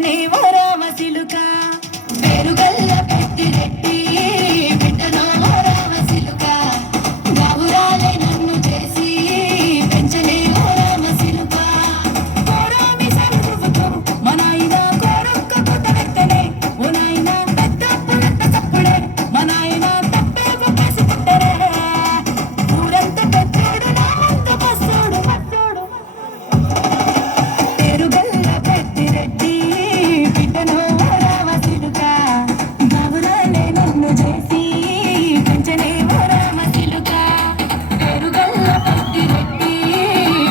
పెంచనే వరామ సిలుక పేరుగల్ల పెద్దిరెడ్డి బిడ్డనో వరామ సిలుక గావురాలే నన్ను చేసి పెంచనే వరామ సిలుక కోరామి సరువుతో మా నాయన కోరొక్క కొత్త వెత్తనే ఓ నాయన పెద్ద పులత్త సప్పుడే మా నాయన తప్పే ఒప్పేసి పుట్టరే ఊరంత పెద్దోడు నా అంత పస్తోడు పేరుగల్ల పెద్దిరెడ్డి బిడ్డనో వరామ సిలుక గావురాలే నన్ను చేసి పెంచనే వరామ సిలుక పేరుగల్ల పెద్దిరెడ్డి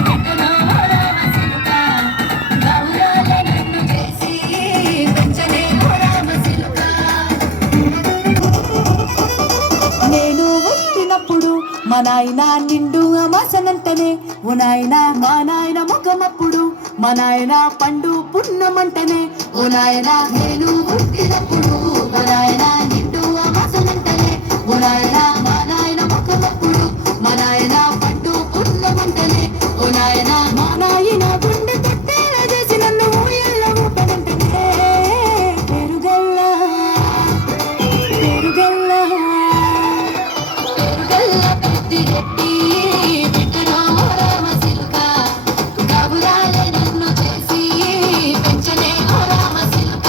బిడ్డనో వరామ సిలుక గావురాలే నన్ను చేసి పెంచనే వరామ సిలుక నేను పుట్టినప్పుడు మా నాయన నిండు అమాసనంటనే ఓ నాయన మా నాయన ముఖమప్పుడు మా నాయన పండు పున్నమంటనే ఓ నాయన నేను పుట్టినప్పుడు మా నాయన నిండు అమాసనంటనే ఓ నాయన మా నాయన ముఖమప్పుడు మా నాయన పండు పున్నమంటనే ఓ నాయన మా నాయన గుండె తట్టేలా చేసి నన్ను ఊయల్ల ఊపనంటనే పెరుగల్ల పెరుగల్ల పేరుగల్ల పెద్దిరెడ్డి బిడ్డనో వరామ సిలుక గావురాలే నన్ను చేసి పెంచనే వరామ సిలుక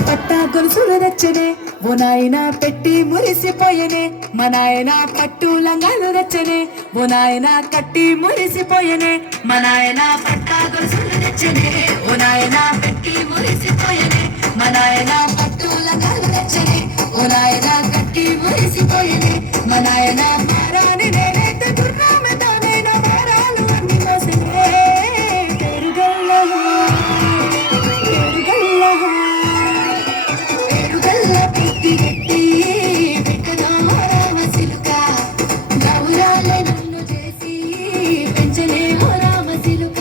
పట్టా గొలుసులు తెచ్చనే ఓ నాయన పెట్టి మురిసిపోయనే మా నాయన పట్టు లంగాలు తెచ్చనే ఓ నాయన కట్టి మురిసిపోయనే మా నాయన పట్టా గొలుసులు తెచ్చనే ఓ నాయన పెట్టి మురిసిపోయనే మా నాయన పట్టు లంగాలు తెచ్చనే ఓ నాయన కట్టి మురిసిపోయనే మా నాయన మారాని నేనైతే గుర్రామె తానైన మారాలు అన్ని మోసనే పెరుగల్ల పెరుగల్ల పేరుగల్ల పెద్దిరెడ్డి బిడ్డనో వరామ సిలుక గావురాలే నన్ను చేసి పెంచనే వరామ సిలుక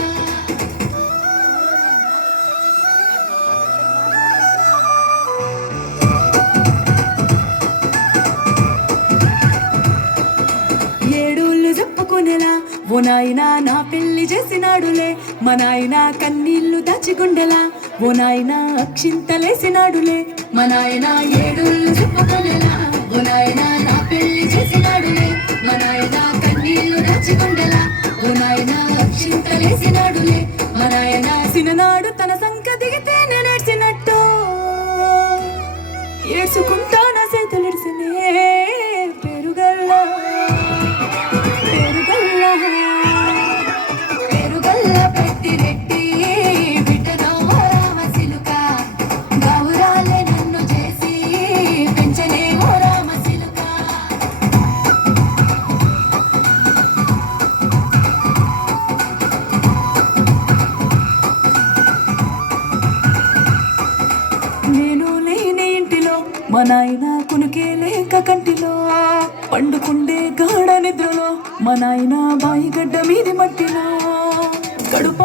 ఏడూళ్ళు చెప్పుకునేలా ఓ నాయన నా పెళ్లి చేసినాడులే మా నాయన కన్నీళ్లు దాచిగుండెలా ఓ నాయన అక్షింతలేసినాడులే మా నాయన ఏడూళ్ళు చెప్పుకునేలా ఓ నాయన నా పెళ్లి చేసినాడులే మా నాయన కన్నీళ్లు దాచిగుండెలా ఓ నాయన అక్షింతలేసినాడులే మా నాయన సిననాడు తన సంక దిగితే నేను ఏడ్చినట్టు ఏడ్చుకుంటా నా చేతులిడిసినే పెరుగల్ల పెరుగల్ల పేరుగల్ల పెద్దిరెడ్డి బిడ్డనో వరామ సిలుక గావురాలే నన్ను చేసి పెంచనే వరామ సిలుక నేను లేని ఇంటిలో మా నాయన కునికే లేక కంటిలో పండుకుండే గాఢ నిద్రలో మా నాయన బాయి గడ్డ మీది మట్టిలో కడుపు